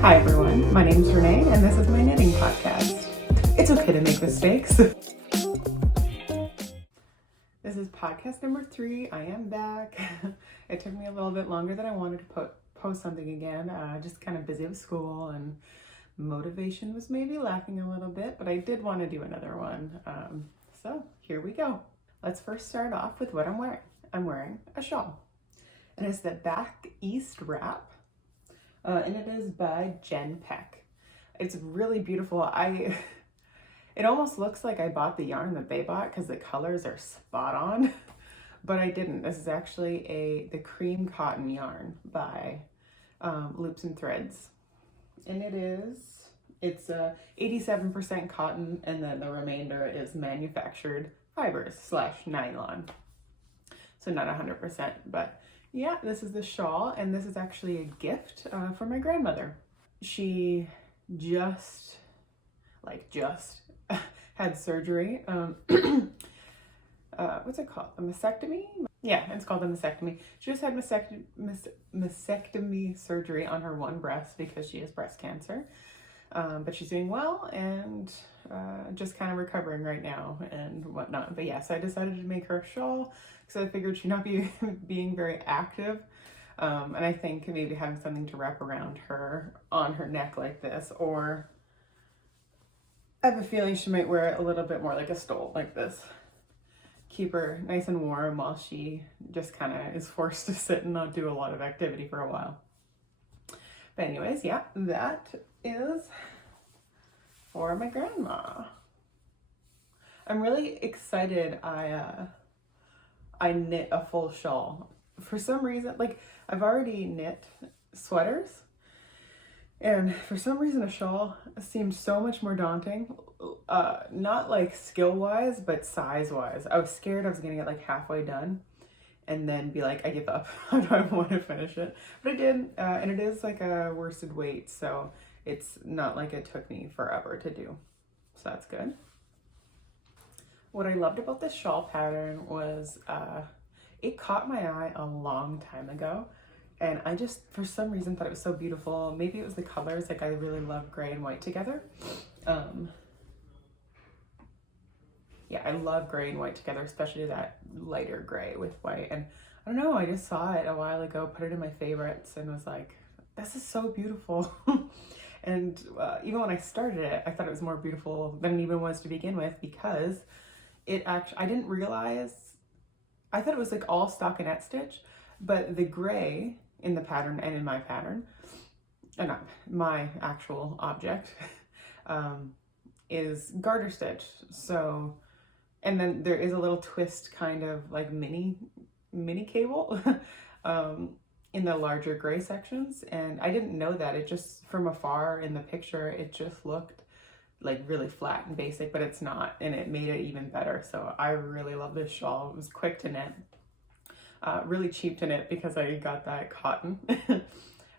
Hi everyone, my name is Renee and this is my knitting podcast. It's okay to make mistakes. This is podcast number 3. I am back. It took me a little bit longer than I wanted to post something again. Just kind of busy with school and motivation was maybe lacking a little bit, but I did want to do another one. So here we go. Let's first start off with what I'm wearing. I'm wearing a shawl and it's the Back East Wrap. And it is by Jen Peck. It's really beautiful. It almost looks like I bought the yarn that they bought because the colors are spot on, but I didn't. This is actually the Creme cotton yarn by Loops and Threads. And it's 87% cotton, and then the remainder is manufactured fibers / nylon. So not 100%, but yeah, this is the shawl, and this is actually a gift from my grandmother. She just had surgery. What's it called? A mastectomy? Yeah, it's called a mastectomy. She just had mastectomy surgery on her one breast because she has breast cancer. But she's doing well and just kind of recovering right now and whatnot. But yeah, so I decided to make her a shawl because I figured she'd not be being very active. And I think maybe having something to wrap around her on her neck like this, or I have a feeling she might wear it a little bit more like a stole like this. Keep her nice and warm while she just kind of is forced to sit and not do a lot of activity for a while. But anyways, yeah, that is for my grandma. I'm really excited. I knit a full shawl. For some reason, like I've already knit sweaters, and for some reason a shawl seemed so much more daunting. Not like skill-wise, but size-wise. I was scared I was gonna get like halfway done and then be like, I give up. I don't want to finish it. But I did, and it is like a worsted weight, so it's not like it took me forever to do. So that's good. What I loved about this shawl pattern was it caught my eye a long time ago. And I just, for some reason, thought it was so beautiful. Maybe it was the colors, like I really love gray and white together. Yeah, I love gray and white together, especially that lighter gray with white. And I don't know, I just saw it a while ago, put it in my favorites, and was like, this is so beautiful. And even when I started it, I thought it was more beautiful than it even was to begin with, because it actually, I didn't realize, I thought it was like all stockinette stitch, but the gray in the pattern and in my pattern, not my actual object, is garter stitch. So, and then there is a little twist kind of like mini cable in the larger gray sections. And I didn't know that. It just, from afar in the picture, it just looked like really flat and basic, but it's not. And it made it even better. So I really love this shawl. It was quick to knit. Really cheap to knit because I got that cotton.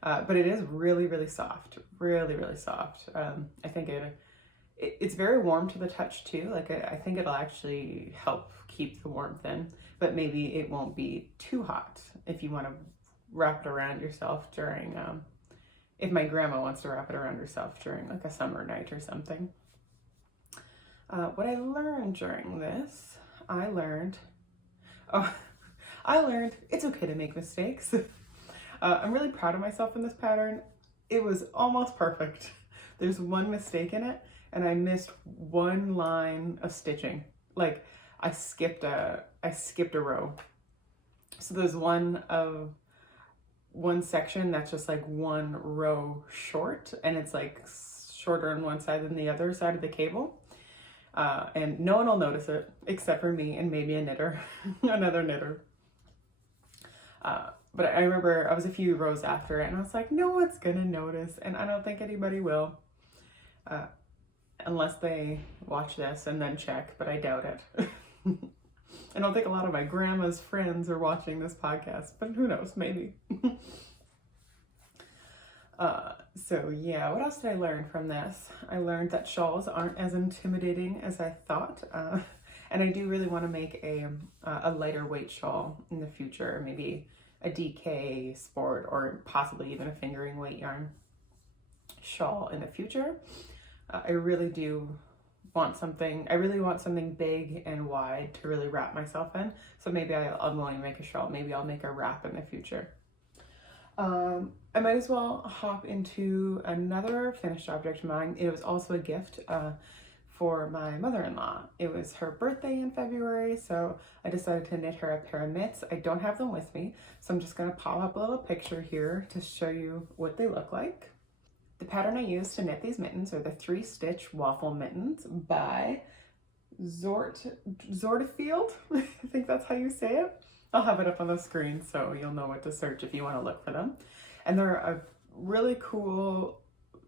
But it is really, really soft. Really, really soft. I think it's very warm to the touch too. Like I think it'll actually help keep the warmth in, but maybe it won't be too hot if you want to wrap it around yourself during, if my grandma wants to wrap it around herself during like a summer night or something. What I learned during this, I learned it's okay to make mistakes. I'm really proud of myself in this pattern. It was almost perfect. There's one mistake in it, and I missed one line of stitching. Like I skipped a row. So there's one section that's just like one row short, and it's like shorter on one side than the other side of the cable. And no one will notice it except for me and maybe a knitter, another knitter. But I remember I was a few rows after it and I was like, no one's gonna notice, and I don't think anybody will. Unless they watch this and then check, but I doubt it. I don't think a lot of my grandma's friends are watching this podcast, but who knows, maybe. So yeah, what else did I learn from this? I learned that shawls aren't as intimidating as I thought. And I do really want to make a lighter weight shawl in the future, maybe a DK sport or possibly even a fingering weight yarn. shawl in the future. I really do want something, I really want something big and wide to really wrap myself in. So maybe I'm going to make a shawl. Maybe I'll make a wrap in the future. I might as well hop into another finished object of mine. It was also a gift for my mother-in-law. It was her birthday in February, so I decided to knit her a pair of mitts. I don't have them with me, so I'm just going to pop up a little picture here to show you what they look like. The pattern I used to knit these mittens are the 3-stitch waffle mittens by Zortified. I think that's how you say it. I'll have it up on the screen so you'll know what to search if you want to look for them. And they're a really cool,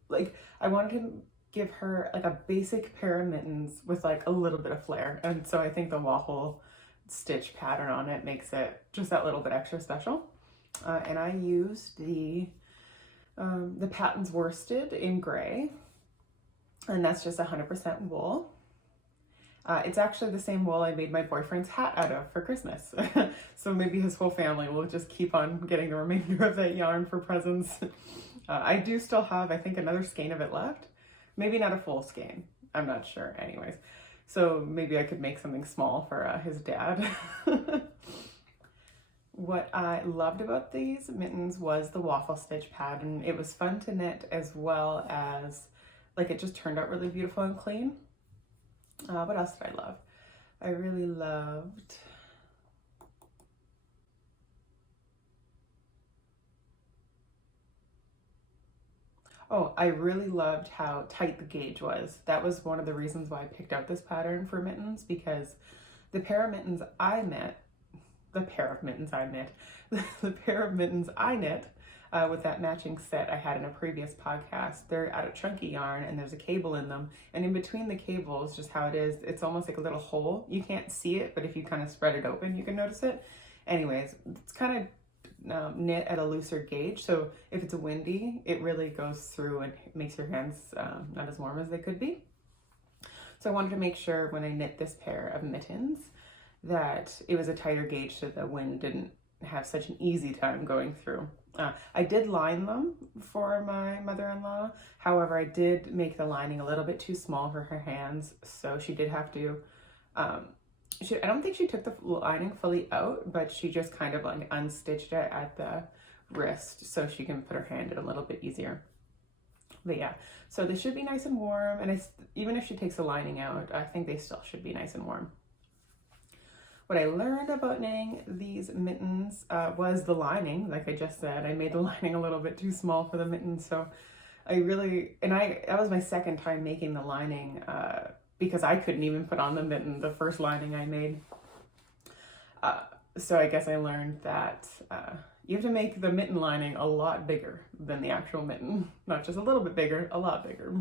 like, I wanted to give her like a basic pair of mittens with like a little bit of flair. And so I think the waffle stitch pattern on it makes it just that little bit extra special. And I used the Patons worsted in gray, and that's just 100% wool. It's actually the same wool I made my boyfriend's hat out of for Christmas. So maybe his whole family will just keep on getting the remainder of that yarn for presents. I do still have, I think, another skein of it left. Maybe not a full skein. I'm not sure. Anyways, so maybe I could make something small for his dad. What I loved about these mittens was the waffle stitch pattern. It was fun to knit, as well as, like, it just turned out really beautiful and clean. What else did I love? I really loved, I really loved how tight the gauge was. That was one of the reasons why I picked out this pattern for mittens, because the pair of mittens I knit with that matching set I had in a previous podcast, they're out of chunky yarn and there's a cable in them. And in between the cables, just how it is, it's almost like a little hole. You can't see it, but if you kind of spread it open, you can notice it. Anyways, it's kind of knit at a looser gauge, so if it's windy, it really goes through and makes your hands not as warm as they could be. So I wanted to make sure when I knit this pair of mittens that it was a tighter gauge so the wind didn't have such an easy time going through. I did line them for my mother-in-law. However, I did make the lining a little bit too small for her hands, so she did have to I don't think she took the lining fully out, but she just kind of like unstitched it at the wrist so she can put her hand in a little bit easier. But yeah, so they should be nice and warm, and even if she takes the lining out, I think they still should be nice and warm. What I learned about knitting these mittens was the lining. Like I just said, I made the lining a little bit too small for the mittens, so that was my second time making the lining because I couldn't even put on the mitten the first lining I made. So I guess I learned that you have to make the mitten lining a lot bigger than the actual mitten. Not just a little bit bigger, a lot bigger.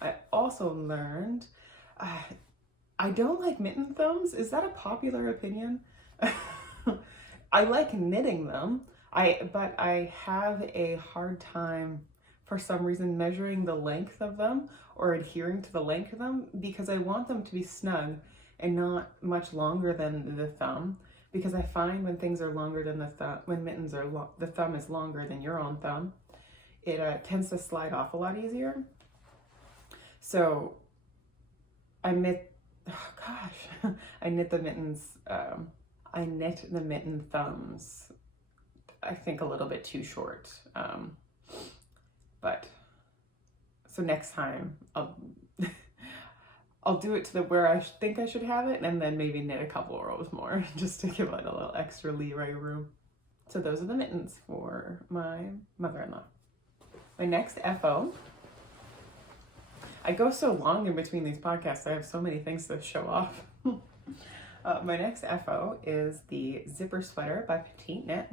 I also learned I don't like mitten thumbs. Is that a popular opinion? I like knitting them, but I have a hard time for some reason measuring the length of them or adhering to the length of them, because I want them to be snug and not much longer than the thumb, because I find when things are longer than the thumb, when mittens are the thumb is longer than your own thumb, it tends to slide off a lot easier. So I knit the mittens, I knit the mitten thumbs, I think a little bit too short. But so next time I'll do it to where I think I should have it, and then maybe knit a couple rows more just to give it a little extra leeway room. So those are the mittens for my mother-in-law. My next FO, I go so long in between these podcasts, I have so many things to show off. My next FO is the Zipper Sweater by Petite Knit.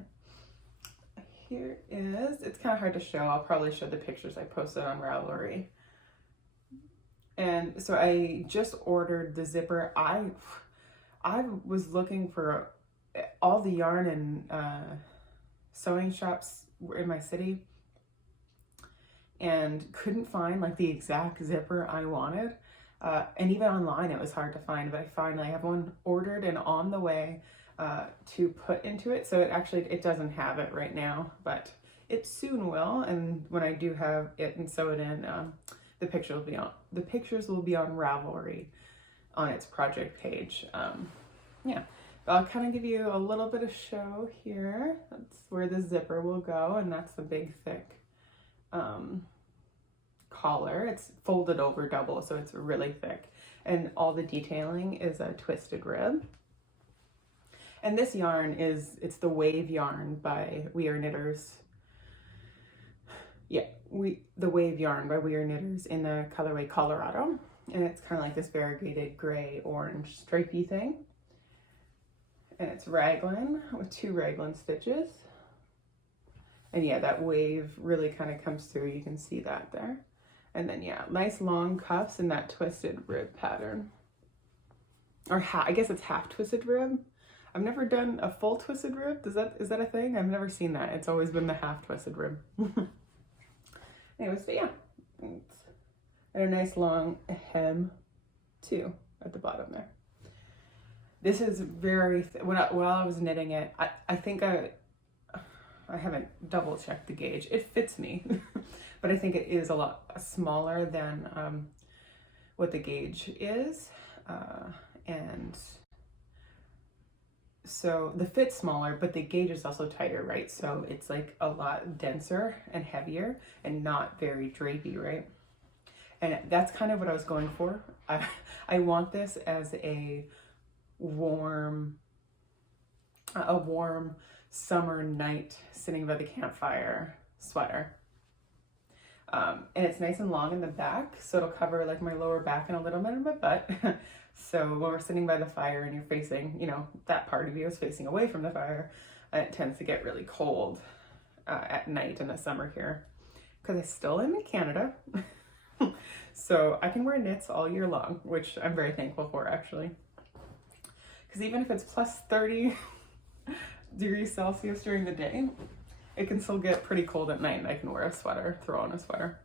Here is, it's kind of hard to show. I'll probably show the pictures I posted on Ravelry. And so I just ordered the zipper. I was looking for all the yarn in sewing shops in my city and couldn't find like the exact zipper I wanted. And even online it was hard to find, but I finally have one ordered and on the way to put into it. So it doesn't have it right now, but It soon will, and when I do have it and sew it in, the pictures will be on Ravelry on its project page. Yeah, I'll kind of give you a little bit of show here. That's where the zipper will go, and that's the big thick collar. It's folded over double, so it's really thick, and all the detailing is a twisted rib. And this yarn it's the Wave yarn by We Are Knitters. Yeah, the Wave yarn by We Are Knitters in the colorway Colorado, and it's kind of like this variegated gray orange stripy thing, and it's raglan with 2 raglan stitches, and yeah, that wave really kind of comes through. You can see that there, and then yeah, nice long cuffs and that twisted rib pattern, or I guess it's half twisted rib. I've never done a full twisted rib. Is that a thing? I've never seen that. It's always been the half twisted rib. Anyways, so yeah, and a nice long hem too at the bottom there. This is very, while I was knitting it, I think I haven't double checked the gauge. It fits me, but I think it is a lot smaller than what the gauge is. And so the fit's smaller, but the gauge is also tighter, right? So it's like a lot denser and heavier and not very drapey, right? And that's kind of what I was going for. I want this as a warm summer night sitting by the campfire sweater. And it's nice and long in the back, so it'll cover like my lower back and a little bit of my butt. So when we're sitting by the fire and you're facing, you know, that part of you is facing away from the fire, it tends to get really cold at night in the summer here, because I still am in Canada. So I can wear knits all year long, which I'm very thankful for, actually. Because even if it's plus 30 degrees Celsius during the day, it can still get pretty cold at night, and I can wear a sweater, throw on a sweater.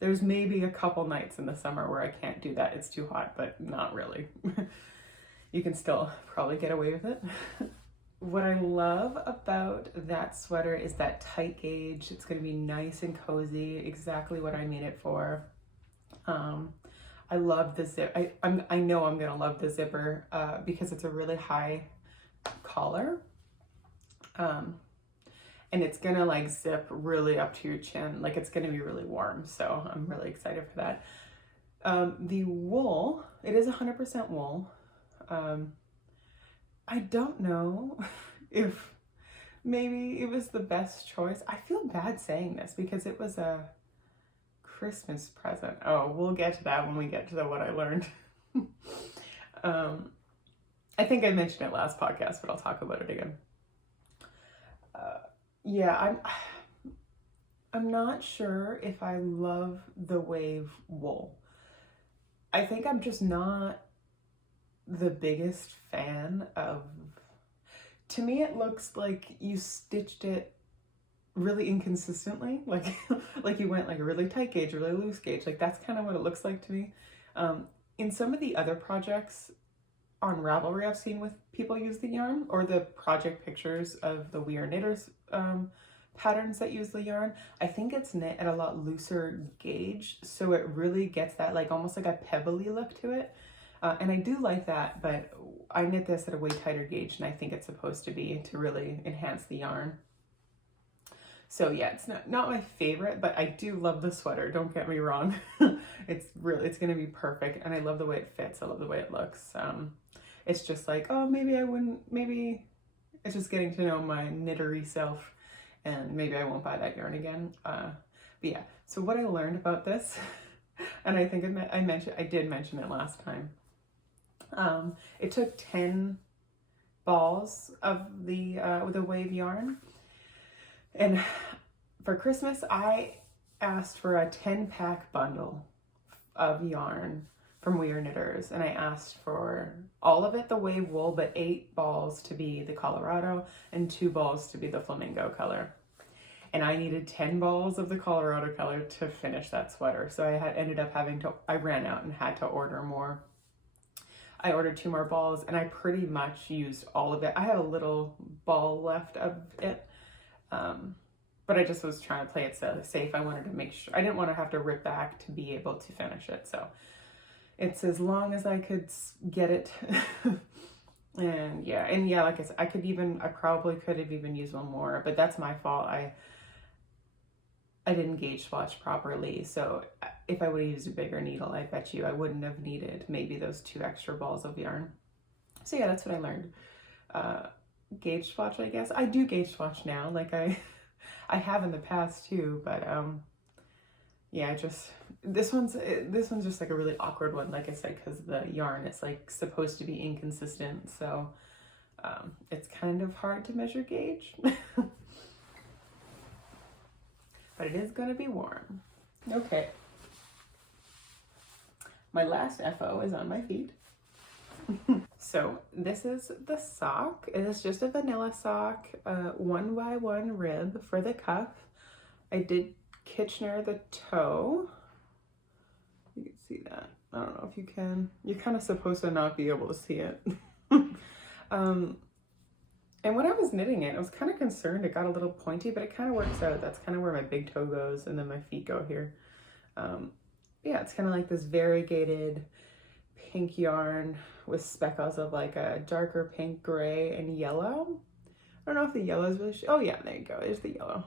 There's maybe a couple nights in the summer where I can't do that. It's too hot, but not really. You can still probably get away with it. What I love about that sweater is that tight gauge. It's going to be nice and cozy, exactly what I made it for. I love the zip. I know I'm going to love the zipper because it's a really high collar. And it's gonna like zip really up to your chin. Like, it's gonna be really warm. So I'm really excited for that. The wool, it is 100% wool. I don't know if maybe it was the best choice. I feel bad saying this because it was a Christmas present. Oh, we'll get to that when we get to what I learned. I think I mentioned it last podcast, but I'll talk about it again. Yeah, I'm not sure if I love the Wave wool. I think I'm just not the biggest fan of, to me it looks like you stitched it really inconsistently, like like you went like a really tight gauge, really loose gauge. Like, that's kind of what it looks like to me. In some of the other projects on Ravelry I've seen with people use the yarn, or the project pictures of the We Are Knitters patterns that use the yarn, I think it's knit at a lot looser gauge, so it really gets that like almost like a pebbly look to it. And I do like that, but I knit this at a way tighter gauge than I think it's supposed to be to really enhance the yarn. So yeah, it's not my favorite, but I do love the sweater, don't get me wrong. It's gonna be perfect, and I love the way it fits. I love the way it looks. It's just like, oh, maybe it's just getting to know my knittery self, and maybe I won't buy that yarn again. But yeah, so what I learned about this, and I think I did mention it last time. It took 10 balls of the Wave yarn, and for Christmas I asked for a 10-pack bundle of yarn from We Are Knitters, and I asked for all of it the Wave wool, but 8 balls to be the Colorado and 2 balls to be the flamingo color. And I needed 10 balls of the Colorado color to finish that sweater. So I ran out and had to order more. I ordered 2 more balls, and I pretty much used all of it. I had a little ball left of it. but I just was trying to play it safe. I wanted to make sure, I didn't want to have to rip back to be able to finish it. So it's as long as I could get it. And yeah, like I said, I probably could have even used one more, but that's my fault. I didn't gauge swatch properly. So if I would have used a bigger needle, I bet you I wouldn't have needed maybe those 2 extra balls of yarn. So yeah, that's what I learned. Gauge swatch, I guess. I do gauge swatch now, like I have in the past too, but yeah, this one's just like a really awkward one, like I said, because the yarn is like supposed to be inconsistent, so it's kind of hard to measure gauge. But it is going to be warm. Okay. My last FO is on my feet. So this is the sock. It is just a vanilla sock, 1x1 rib for the cuff. I did Kitchener the toe. You can see that. I don't know if you can. You're kind of supposed to not be able to see it. And when I was knitting it, I was kind of concerned it got a little pointy, but it kind of works out. That's kind of where my big toe goes, and then my feet go here. Yeah, it's kind of like this variegated pink yarn with speckles of like a darker pink, gray, and yellow. I don't know if the yellow is really, oh yeah, there you go, there's the yellow.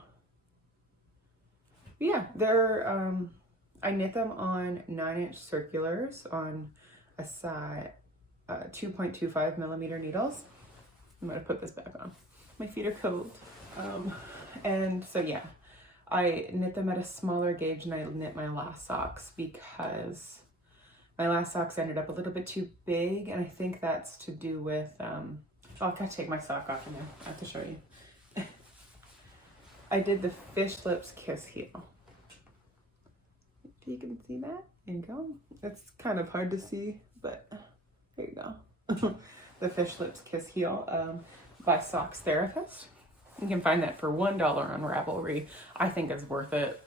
But yeah, they're, I knit them on 9-inch circulars on a size 2.25 millimeter needles. I'm gonna put this back on. My feet are cold. And so yeah, I knit them at a smaller gauge than I knit my last socks because my last socks ended up a little bit too big, and I think that's to do with, oh, I gotta take my sock off in there. I have to show you. I did the fish lips kiss heel. You can see that? There you go. It's kind of hard to see, but there you go. The fish lips kiss heel by Socks Therapist. You can find that for $1 on Ravelry. I think it's worth it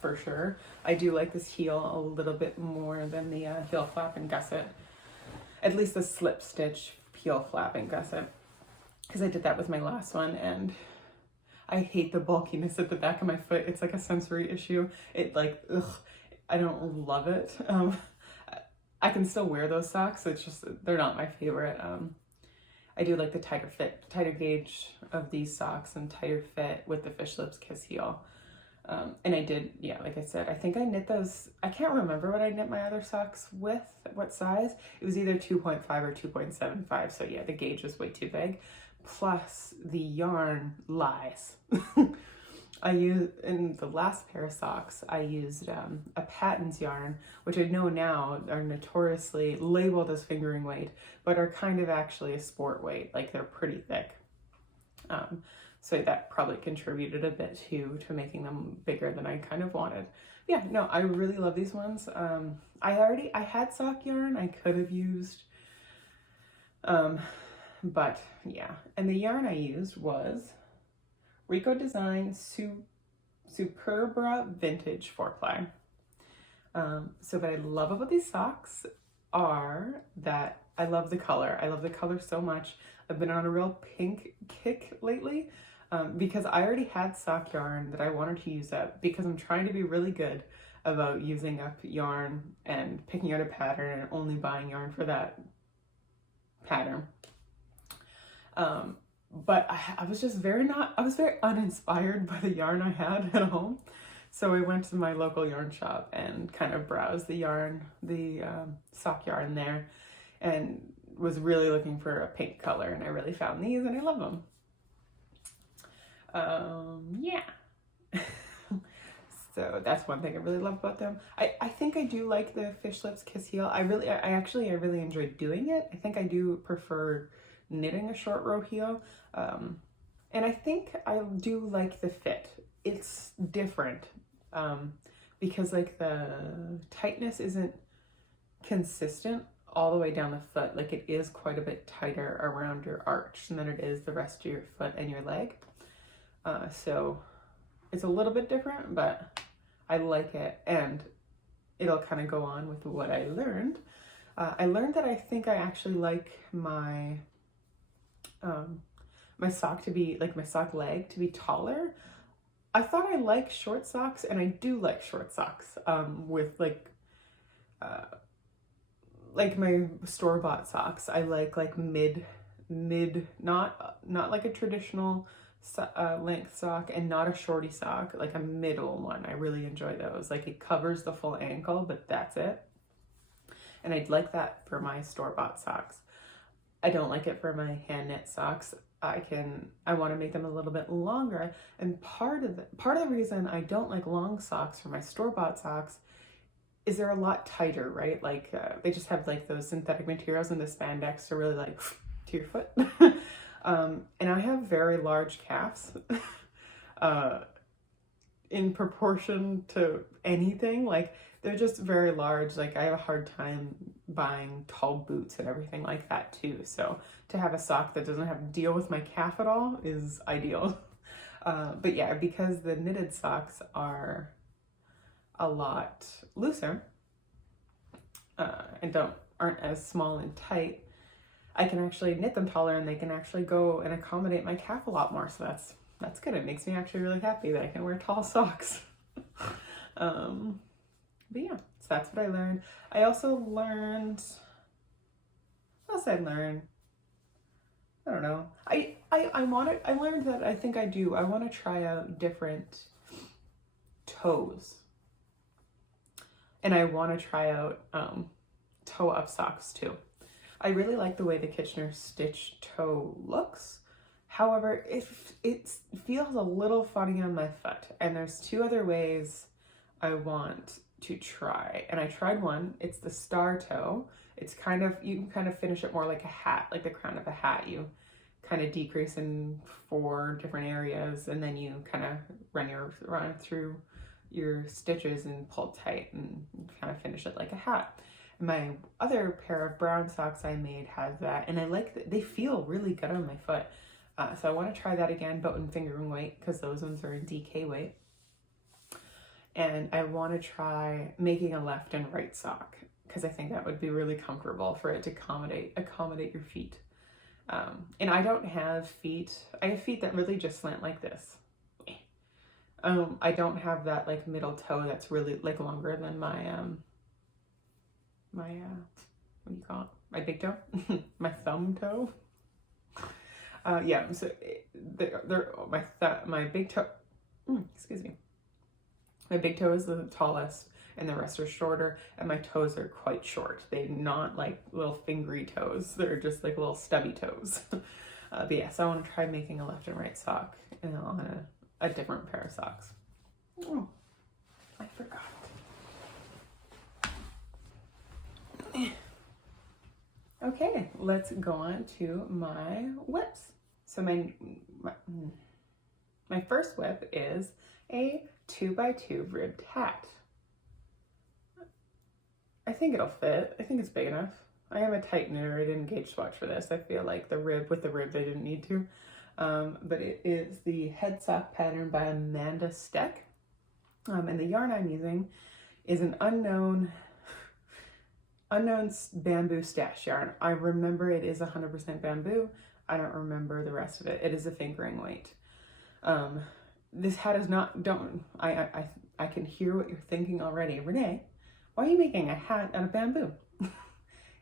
for sure. I do like this heel a little bit more than the heel flap and gusset. At least the slip stitch heel flap and gusset, because I did that with my last one, and I hate the bulkiness at the back of my foot. It's like a sensory issue. It like, ugh, I don't love it. I can still wear those socks. It's just, they're not my favorite. I do like the tighter gauge of these socks and tighter fit with the fish lips kiss heel. And I did, yeah, like I said, I think I knit those, I can't remember what I knit my other socks with, what size. It was either 2.5 or 2.75. So yeah, the gauge was way too big. Plus the yarn lies. I used, in the last pair of socks, I used a Pattons yarn, which I know now are notoriously labeled as fingering weight, but are kind of actually a sport weight, like they're pretty thick. So that probably contributed a bit to making them bigger than I kind of wanted. Yeah, no, I really love these ones. I had sock yarn I could have used, but yeah. And the yarn I used was Rico Design Supbra Vintage 4-ply. So what I love about these socks are that I love the color. I love the color so much. I've been on a real pink kick lately because I already had sock yarn that I wanted to use up, because I'm trying to be really good about using up yarn and picking out a pattern and only buying yarn for that pattern. But I was just I was very uninspired by the yarn I had at home. So I went to my local yarn shop and kind of browsed the yarn, the sock yarn there, and was really looking for a pink color, and I really found these and I love them. Yeah. So that's one thing I really love about them. I think I do like the fish lips kiss heel. I really enjoyed doing it. I think I do prefer knitting a short row heel. And I think I do like the fit. It's different because like the tightness isn't consistent all the way down the foot. Like it is quite a bit tighter around your arch than it is the rest of your foot and your leg. So it's a little bit different, but I like it, and it'll kind of go on with what I learned. I learned that I think I actually like my my sock to be, like my sock leg to be taller. I thought I liked short socks, and I do like short socks with like my store-bought socks. I like mid, not like a traditional length sock, and not a shorty sock, like a middle one. I really enjoy those. Like it covers the full ankle, but that's it. And I'd like that for my store-bought socks. I don't like it for my hand knit socks. I want to make them a little bit longer, and part of the reason I don't like long socks for my store-bought socks is they're a lot tighter, right? Like they just have like those synthetic materials, and the spandex are really like to your foot. And I have very large calves in proportion to anything. Like they're just very large. Like I have a hard time buying tall boots and everything like that too. So to have a sock that doesn't have to deal with my calf at all is ideal. But yeah, because the knitted socks are a lot looser and aren't as small and tight, I can actually knit them taller, and they can actually go and accommodate my calf a lot more. So that's good. It makes me actually really happy that I can wear tall socks. But yeah, so that's what I learned. I also learned, what else I learned? I don't know. I learned that I want to try out different toes. And I want to try out toe up socks too. I really like the way the Kitchener stitch toe looks. However, it feels a little funny on my foot. And there's two other ways I want to try. And I tried one. It's the star toe. It's kind of, you can kind of finish it more like a hat, like the crown of a hat. You kind of decrease in 4 different areas, and then you kind of run through your stitches and pull tight and kind of finish it like a hat. My other pair of brown socks I made has that, and I like that they feel really good on my foot. So I want to try that again, but in fingering weight, because those ones are in DK weight. And I want to try making a left and right sock, because I think that would be really comfortable for it to accommodate your feet. And I don't have feet. I have feet that really just slant like this. I don't have that like middle toe that's really like longer than my what do you call it? My big toe, my thumb toe. Yeah. So my big toe. Excuse me. My big toe is the tallest, and the rest are shorter, and my toes are quite short. They're not like little fingery toes. They're just like little stubby toes. But yeah, so I want to try making a left and right sock, and on a different pair of socks. Oh, I forgot. Okay, let's go on to my whips. So my first whip is a 2x2 ribbed hat. I think it'll fit. I think it's big enough. I am a tight knitter. I didn't gauge swatch for this. I feel like the rib I didn't need to. But it is the head sock pattern by Amanda Steck. And the yarn I'm using is an unknown bamboo stash yarn. I remember it is 100% bamboo. I don't remember the rest of it. It is a fingering weight. This hat is not, I can hear what you're thinking already. Renee, why are you making a hat out of bamboo?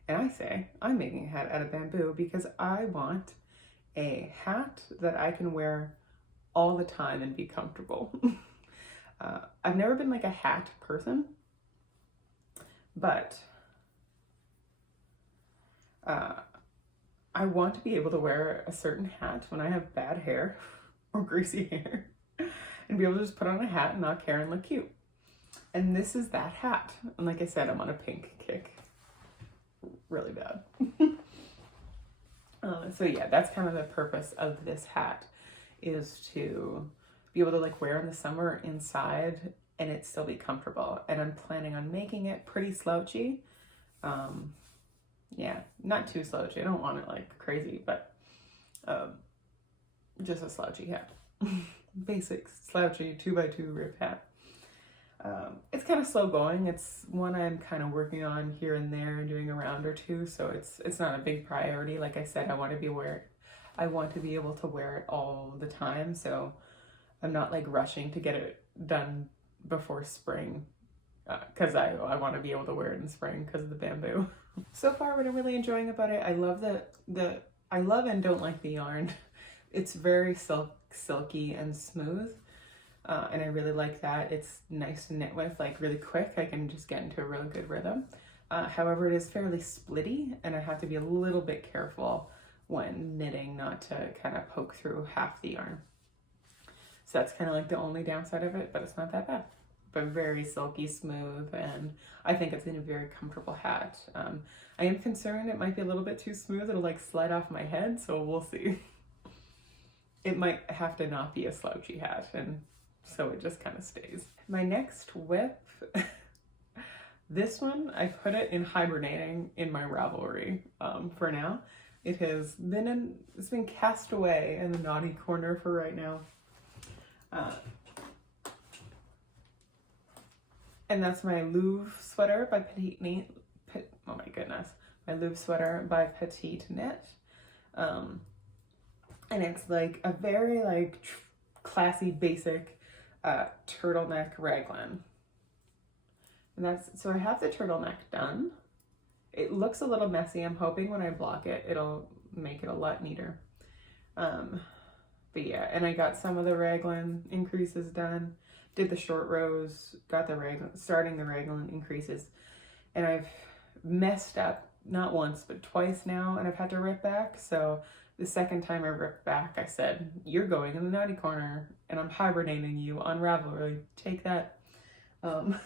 And I say, I'm making a hat out of bamboo because I want a hat that I can wear all the time and be comfortable. I've never been like a hat person, but I want to be able to wear a certain hat when I have bad hair or greasy hair, and be able to just put on a hat and not care and look cute. And this is that hat. And like I said, I'm on a pink kick. Really bad. So yeah, that's kind of the purpose of this hat, is to be able to like wear in the summer inside and it still be comfortable. And I'm planning on making it pretty slouchy. Yeah, not too slouchy. I don't want it like crazy, but just a slouchy hat. Basic slouchy 2x2 rib hat. It's kind of slow going. It's one I'm kind of working on here and there and doing a round or two, so it's not a big priority. Like I said, I want to be able to wear it all the time. So I'm not like rushing to get it done before spring, because I want to be able to wear it in spring because of the bamboo. So far, what I'm really enjoying about it, I love I love and don't like the yarn. It's very silky and smooth, and I really like that. It's nice to knit with, like really quick. I can just get into a really good rhythm. However, it is fairly splitty, and I have to be a little bit careful when knitting not to kind of poke through half the yarn. So that's kind of like the only downside of it, but it's not that bad. But very silky smooth, and I think it's in a very comfortable hat. I am concerned it might be a little bit too smooth. It'll like slide off my head, so we'll see. It might have to not be a slouchy hat, and so it just kind of stays. My next whip, this one, I put it in hibernating in my Ravelry for now. It's been cast away in the naughty corner for right now. And that's my Louvre Sweater by oh my goodness, my Louvre Sweater by Petite Knit. And it's like a very like classy, basic turtleneck raglan. And so I have the turtleneck done. It looks a little messy. I'm hoping when I block it, it'll make it a lot neater. But yeah, and I got some of the raglan increases done. Did the short rows, got the starting the raglan increases, and I've messed up not once but twice now, and I've had to rip back. So the second time I ripped back, I said, "You're going in the naughty corner, and I'm hibernating you on Ravelry. Take that." But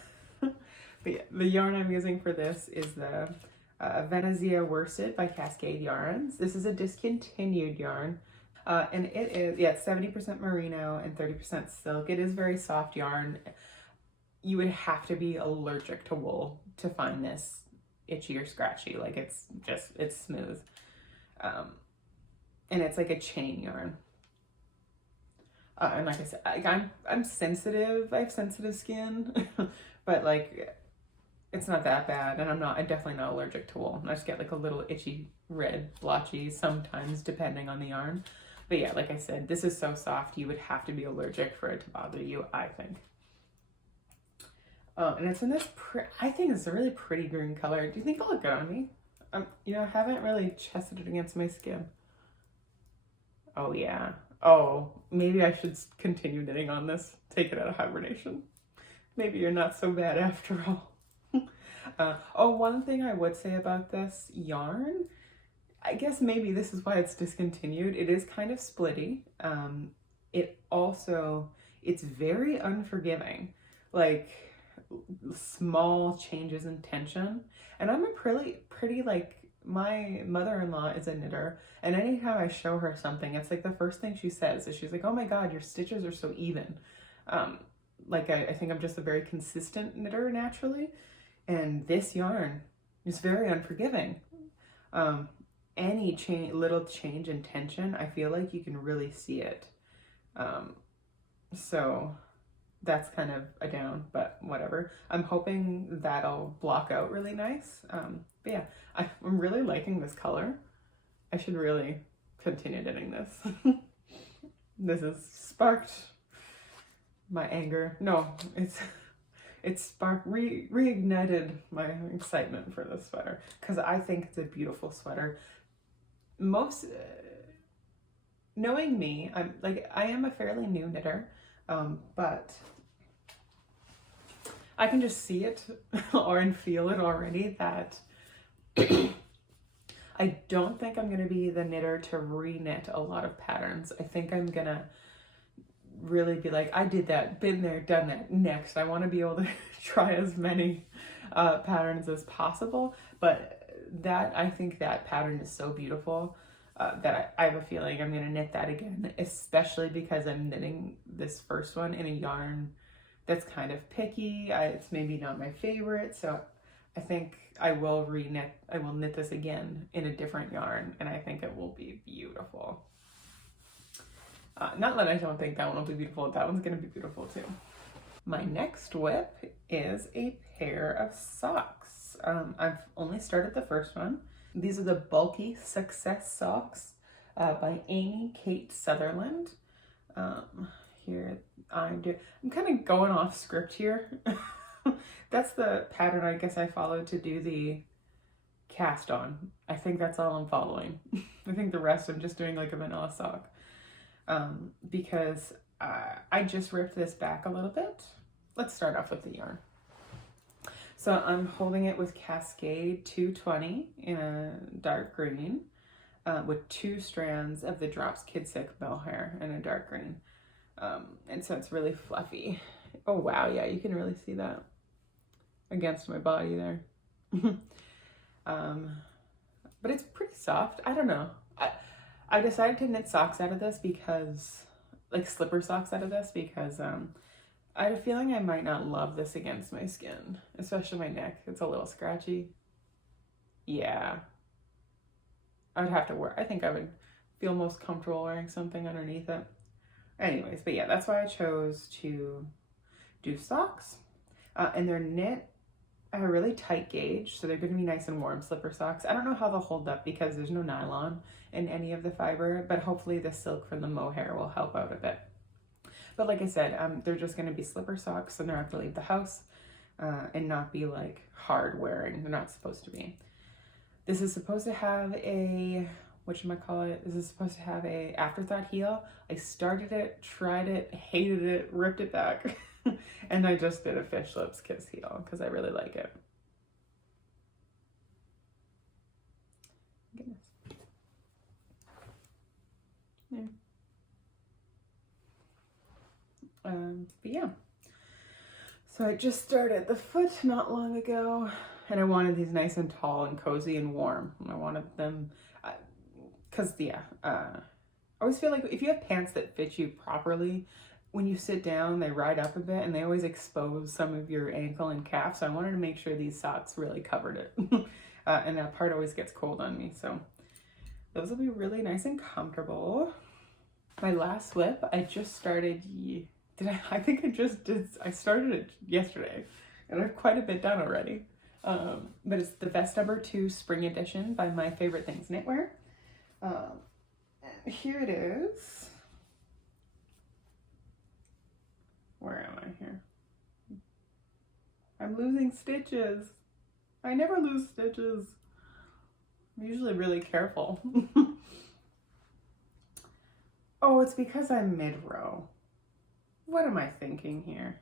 yeah, the yarn I'm using for this is the Venezia worsted by Cascade Yarns. This is a discontinued yarn. And it is, yeah, it's 70% merino and 30% silk. It is very soft yarn. You would have to be allergic to wool to find this itchy or scratchy. Like it's smooth. And it's like a chain yarn. And like I said, I'm sensitive. I have sensitive skin, but like it's not that bad. And I'm definitely not allergic to wool. I just get like a little itchy, red, blotchy sometimes depending on the yarn. But yeah, like I said, this is so soft, you would have to be allergic for it to bother you, I think. And it's in this, I think it's a really pretty green color. Do you think it'll look good on me? You know, I haven't really tested it against my skin. Oh yeah. Oh, maybe I should continue knitting on this. Take it out of hibernation. Maybe you're not so bad after all. Oh, one thing I would say about this yarn, I guess maybe this is why it's discontinued. It is kind of splitty. It's very unforgiving, like small changes in tension. And I'm a pretty like, my mother-in-law is a knitter, and anytime I show her something, it's like the first thing she says is she's like, "Oh my God, your stitches are so even." Like I think I'm just a very consistent knitter naturally, and this yarn is very unforgiving. Any little change in tension, I feel like you can really see it. So that's kind of a down, but whatever. I'm hoping that'll block out really nice. But yeah, I'm really liking this color. I should really continue knitting this. This has sparked my anger. No, it's sparked, reignited my excitement for this sweater because I think it's a beautiful sweater. Knowing me, I am a fairly new knitter, but I can just see it and feel it already that I don't think I'm going to be the knitter to re-knit a lot of patterns. I think I'm going to really be like, I did that, been there, done that. Next, I want to be able to try as many patterns as possible, but I think that pattern is so beautiful that I have a feeling I'm going to knit that again, especially because I'm knitting this first one in a yarn that's kind of picky. It's maybe not my favorite, so I think I will knit this again in a different yarn, and I think it will be beautiful. Not that I don't think that one will be beautiful, that one's going to be beautiful too. My next whip is a pair of socks. I've only started the first one. These are the Bulky Success Socks by Amy Kate Sutherland. Here, I'm kind of going off script here. That's the pattern I guess I followed to do the cast on. I think that's all I'm following. I think the rest I'm just doing like a vanilla sock. Because I just ripped this back a little bit. Let's start off with the yarn. So I'm holding it with Cascade 220 in a dark green with 2 strands of the Drops Kid Sick Mohair in a dark green. And so it's really fluffy. Oh wow, yeah, you can really see that against my body there. But it's pretty soft. I don't know. I decided to knit socks out of this because, like slipper socks out of this because I had a feeling I might not love this against my skin, especially my neck. It's a little scratchy. Yeah. I would have to wear, I think I would feel most comfortable wearing something underneath it. Anyways, but yeah, that's why I chose to do socks. And they're knit at a really tight gauge, so they're going to be nice and warm slipper socks. I don't know how they'll hold up because there's no nylon in any of the fiber, but hopefully the silk from the mohair will help out a bit. But like I said, they're just going to be slipper socks and they're not going to leave the house and not be like hard wearing. They're not supposed to be. This is supposed to have a, whatchamacallit, this is supposed to have a afterthought heel. I started it, tried it, hated it, ripped it back. And I just did a fish lips kiss heel because I really like it. Goodness. Yeah. But yeah, so I just started the foot not long ago and I wanted these nice and tall and cozy and warm. And I wanted them, cause yeah, I always feel like if you have pants that fit you properly, when you sit down, they ride up a bit and they always expose some of your ankle and calf. So I wanted to make sure these socks really covered it. And that part always gets cold on me. So those will be really nice and comfortable. My last slip, I just started, I think I just did, I started it yesterday and I have quite a bit done already. But it's the Vest number 2 Spring Edition by My Favorite Things Knitwear. And here it is. Where am I here? I'm losing stitches. I never lose stitches. I'm usually really careful. Oh, it's because I'm mid-row. What am I thinking here?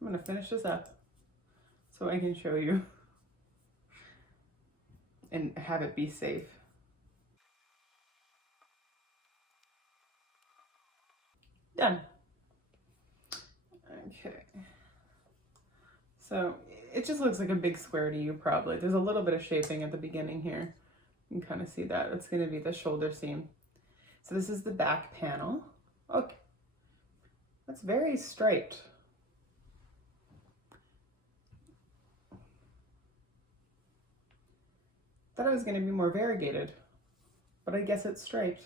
I'm gonna finish this up so I can show you and have it be safe. Done. Okay. So it just looks like a big square to you probably. There's a little bit of shaping at the beginning here. You can kind of see that. It's going to be the shoulder seam. So this is the back panel. Okay. That's very striped. Thought it was going to be more variegated, but I guess it's striped.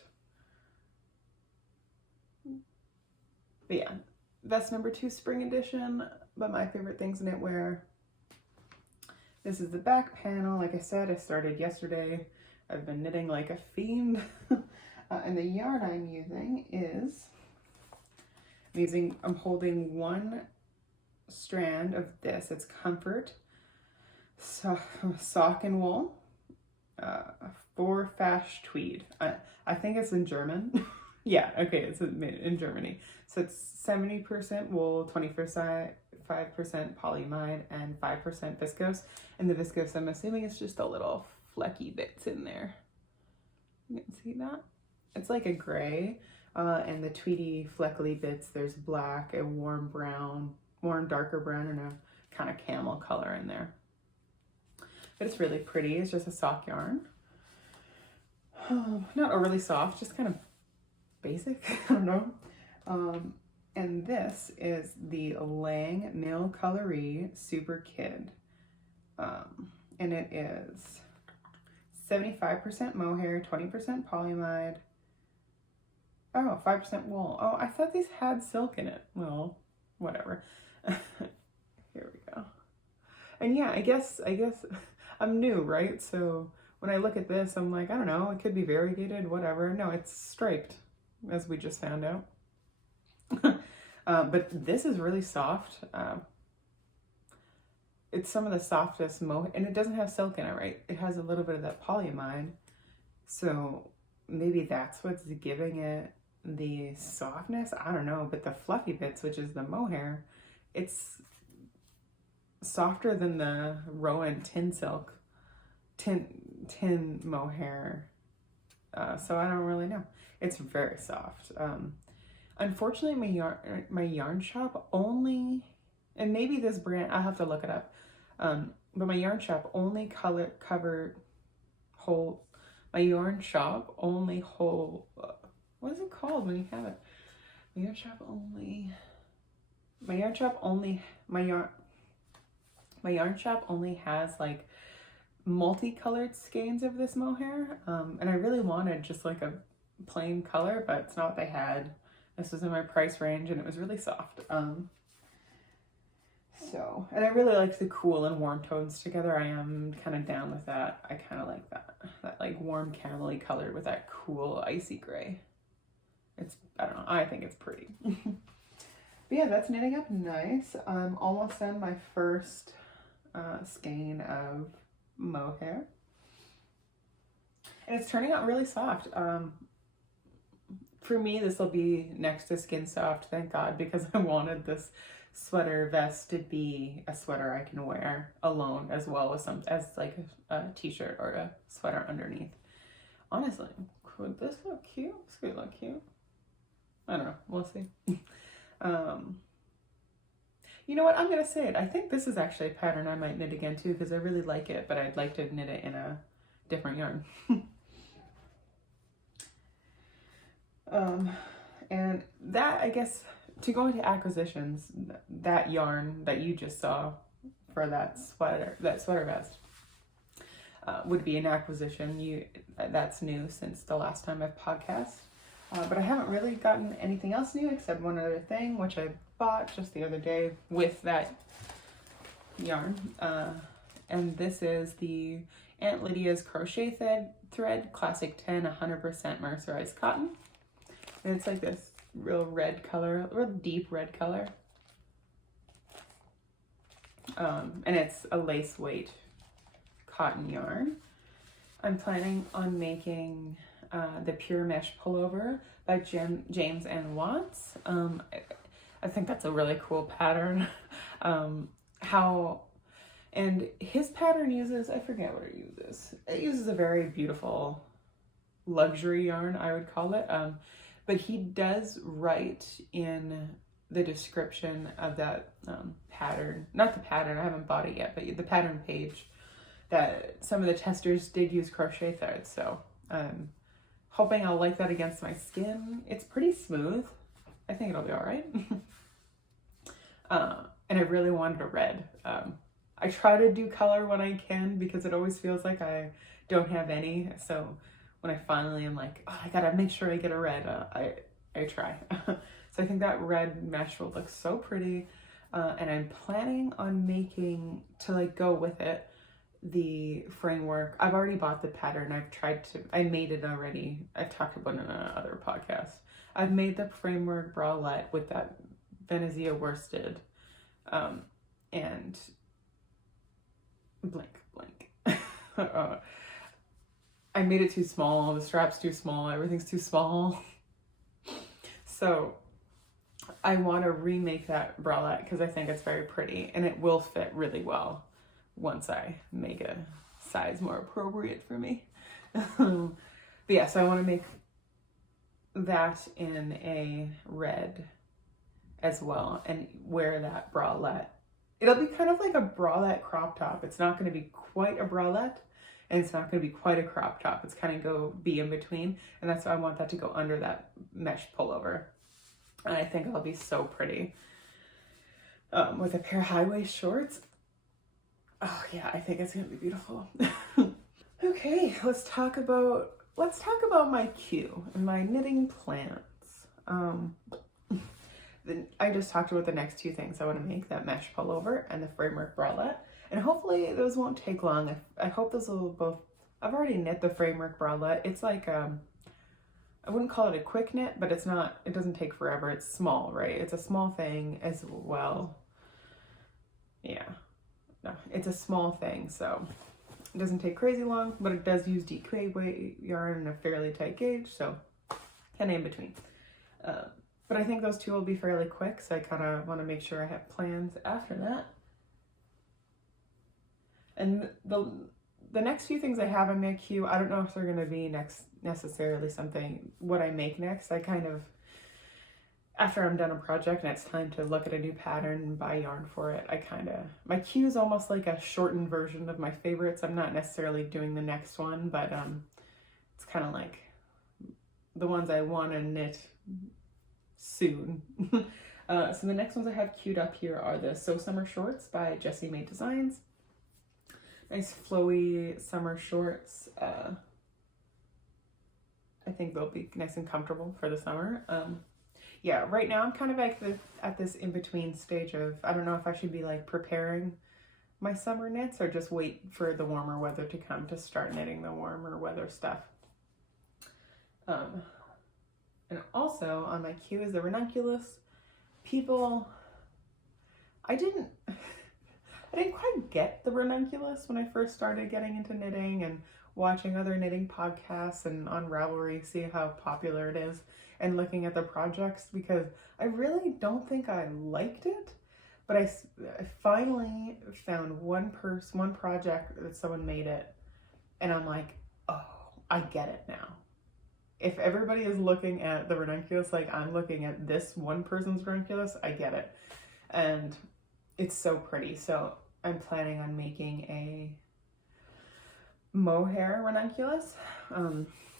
But yeah, Vest number 2 Spring Edition by My Favorite Things Knitwear. This is the back panel. Like I said, I started yesterday. I've been knitting like a fiend. And the yarn I'm using is, I'm holding 1 strand of this. It's Comfort Sock and Wool. 4 Fash Tweed. I think it's in German. Yeah, okay, it's in Germany. So it's 70% wool, 25% polyamide, and 5% viscose. And the viscose, I'm assuming it's just a little flecky bits in there. You can see that? It's like a gray, and the tweedy fleckly bits, there's black, a warm brown, warm darker brown, and a kind of camel color in there. But it's really pretty. It's just a sock yarn. Not overly soft, just kind of basic. I don't know. And this is the Lang Mill Colorie Super Kid. And it is 75% mohair, 20% polyamide. Oh, 5% wool. Oh, I thought these had silk in it. Well, whatever. Here we go. And yeah, I guess I'm new, right? So when I look at this, I'm like, I don't know, it could be variegated, whatever. No, it's striped, as we just found out. But this is really soft. It's some of the softest mohair, and it doesn't have silk in it, right? It has a little bit of that polyamide. So maybe that's what's giving it the softness. I don't know, but the fluffy bits, which is the mohair, it's softer than the Rowan tin silk, tin mohair. So I don't really know. It's very soft. Unfortunately, my yarn shop only, and maybe this brand, I'll have to look it up. But my yarn shop only my yarn shop only what is it called when you have it? My yarn shop only has like multicolored skeins of this mohair. And I really wanted just like a plain color, but it's not what they had. This was in my price range and it was really soft. And I really like the cool and warm tones together. I am kind of down with that. I kind of like that like warm camely color with that cool icy gray. I don't know, I think it's pretty. But yeah, that's knitting up nice. I'm almost done my first skein of mohair. And it's turning out really soft. For me, this will be next to Skin Soft, thank God, because I wanted this sweater vest to be a sweater I can wear alone, as well as like a t-shirt or a sweater underneath. Honestly, could this look cute? This could look cute. I don't know, we'll see. You know what, I'm gonna say it. I think this is actually a pattern I might knit again too, because I really like it, but I'd like to knit it in a different yarn. And that, I guess, to go into acquisitions, that yarn that you just saw for that sweater vest would be an acquisition. That's new since the last time I've podcast. But I haven't really gotten anything else new except one other thing, which I bought just the other day with that yarn. And this is the Aunt Lydia's Crochet Thread Classic 10 100% mercerized cotton. And it's like this real red color, real deep red color. And it's a lace weight cotton yarn. I'm planning on making the Pure Mesh Pullover by James and Watts. I think that's a really cool pattern. And his pattern uses, I forget what it uses. It uses a very beautiful luxury yarn, I would call it. But he does write in the description of that pattern, not the pattern, I haven't bought it yet, but the pattern page, that some of the testers did use crochet threads. So I'm hoping I'll like that against my skin. It's pretty smooth. I think it'll be all right. And I really wanted a red. I try to do color when I can because it always feels like I don't have any. So when I finally am like, oh, I gotta make sure I get a red, I try. So I think that red mesh will look so pretty. And I'm planning on making, to like go with it, the framework. I've already bought the pattern. I made it already. I've talked about it in another podcast. I've made the framework bralette with that Venezia worsted. And blank. I made it too small, the strap's too small, everything's too small. So I want to remake that bralette because I think it's very pretty and it will fit really well once I make a size more appropriate for me. But yeah, so I want to make that in a red as well and wear that bralette. It'll be kind of like a bralette crop top. It's not going to be quite a bralette and it's not going to be quite a crop top. It's kind of be in between. And that's why I want that to go under that mesh pullover. And I think it'll be so pretty. With a pair of high-waist shorts. Oh yeah, I think it's going to be beautiful. Okay, let's talk about my queue and my knitting plans. I just talked about the next two things I want to make, that mesh pullover and the framework bralette. And hopefully those won't take long. I hope those will both, I've already knit the framework bralette. It's like a I wouldn't call it a quick knit, but it's not, it doesn't take forever. It's small, right? It's a small thing as well. Yeah, no, it's a small thing, so it doesn't take crazy long, but it does use DK weight yarn and a fairly tight gauge, so kind of in between. But I think those two will be fairly quick, so I kind of want to make sure I have plans after that. And the next few things I have in my queue, I don't know if they're going to be necessarily something, what I make next. I kind of, after I'm done a project and it's time to look at a new pattern and buy yarn for it, my queue is almost like a shortened version of my favorites. I'm not necessarily doing the next one, but it's kind of like the ones I want to knit soon. So the next ones I have queued up here are the So Summer Shorts by Jessie Made Designs. Nice flowy summer shorts. I think they'll be nice and comfortable for the summer. Yeah, right now I'm kind of like at this in-between stage of, I don't know if I should be like preparing my summer knits or just wait for the warmer weather to come to start knitting the warmer weather stuff. And also on my queue is the ranunculus. I didn't quite get the ranunculus when I first started getting into knitting and watching other knitting podcasts and on Ravelry, see how popular it is, and looking at the projects, because I really don't think I liked it, but I finally found one project that someone made it, and I'm like, oh, I get it now. If everybody is looking at the ranunculus like I'm looking at this one person's ranunculus, I get it. And it's so pretty. So I'm planning on making a mohair ranunculus,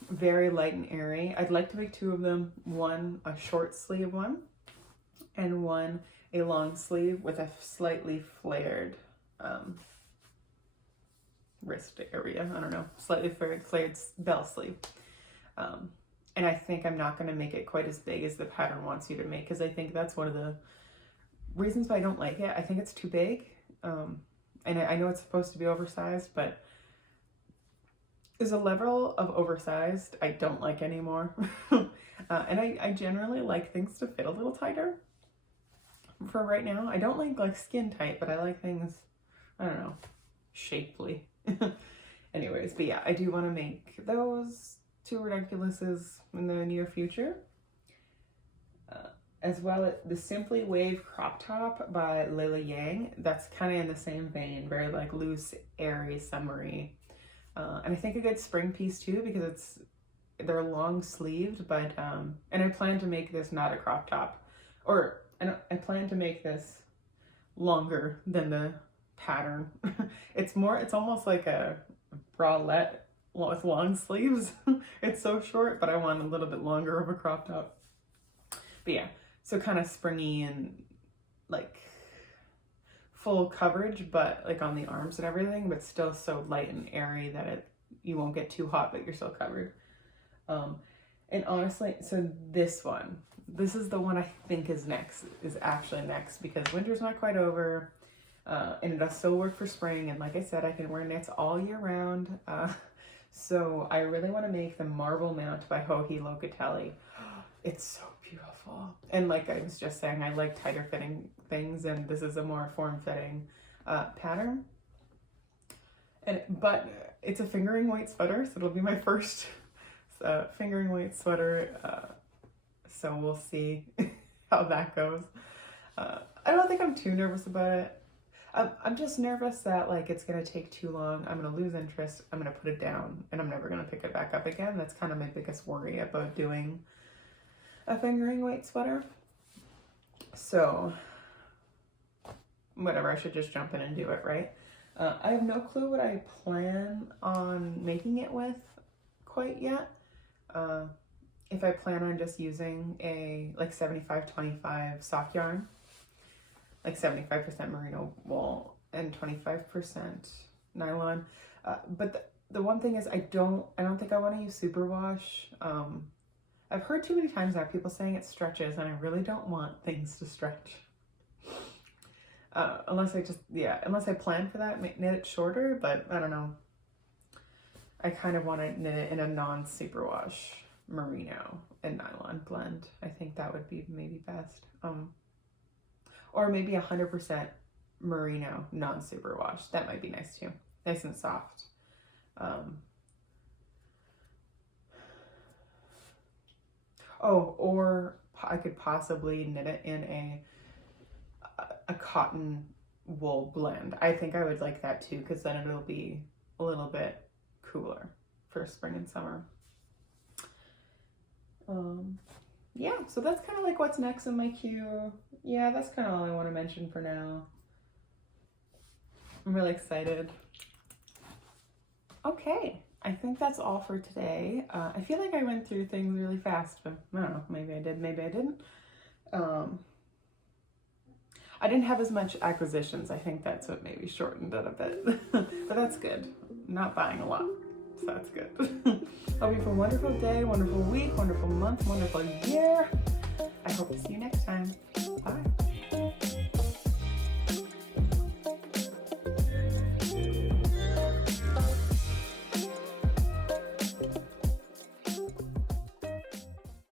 very light and airy. I'd like to make two of them, one a short sleeve one and one a long sleeve with a slightly flared wrist area. I don't know, slightly flared bell sleeve. And I think I'm not going to make it quite as big as the pattern wants you to make, because I think that's one of the reasons why I don't like it. I think it's too big. And I know it's supposed to be oversized, but there's a level of oversized I don't like anymore. And I generally like things to fit a little tighter for right now. I don't like skin tight, but I like things, I don't know, shapely. Anyways, but yeah, I do want to make those two ranunculuses in the near future. As well as the Simply Wave crop top by Lila Yang. That's kind of in the same vein, very like loose, airy, summery. And I think a good spring piece too, because they're long sleeved, but and I plan to make this not a crop top, or I plan to make this longer than the pattern. It's almost like a bralette with long sleeves. It's so short, but I want a little bit longer of a crop top. But yeah, so kind of springy and like full coverage, but like on the arms and everything, but still so light and airy that you won't get too hot, but you're still covered. And honestly, so this is the one I think is actually next, because winter's not quite over, and it does still work for spring. And like I said, I can wear knits all year round. So I really want to make the Marble Mount by Joji Locatelli. It's so beautiful. And like I was just saying, I like tighter fitting things, and this is a more form-fitting pattern. But it's a fingering weight sweater, so it'll be my first fingering weight sweater. So we'll see how that goes. I don't think I'm too nervous about it. I'm just nervous that like it's gonna take too long. I'm gonna lose interest. I'm gonna put it down, and I'm never gonna pick it back up again. That's kind of my biggest worry about doing a fingering weight sweater. So whatever, I should just jump in and do it, right? I have no clue what I plan on making it with quite yet. If I plan on just using a like 75-25 soft yarn, like 75% merino wool and 25% nylon. But the one thing is I don't think I want to use superwash. I've heard too many times now people saying it stretches, and I really don't want things to stretch. Unless I plan for that, knit it shorter, but I don't know. I kind of want to knit it in a non-superwash merino and nylon blend. I think that would be maybe best. Or maybe 100% merino non-superwash. That might be nice too. Nice and soft. Oh, or I could possibly knit it in a cotton wool blend. I think I would like that too, because then it'll be a little bit cooler for spring and summer. Yeah, so that's kind of like what's next in my queue. Yeah, that's kind of all I want to mention for now. I'm really excited. Okay, I think that's all for today. I feel like I went through things really fast, but I don't know, maybe I did, maybe I didn't. I didn't have as much acquisitions. I think that's what maybe shortened it a bit, but that's good. I'm not buying a lot, so that's good. Hope you have a wonderful day, wonderful week, wonderful month, wonderful year. I hope to see you next time.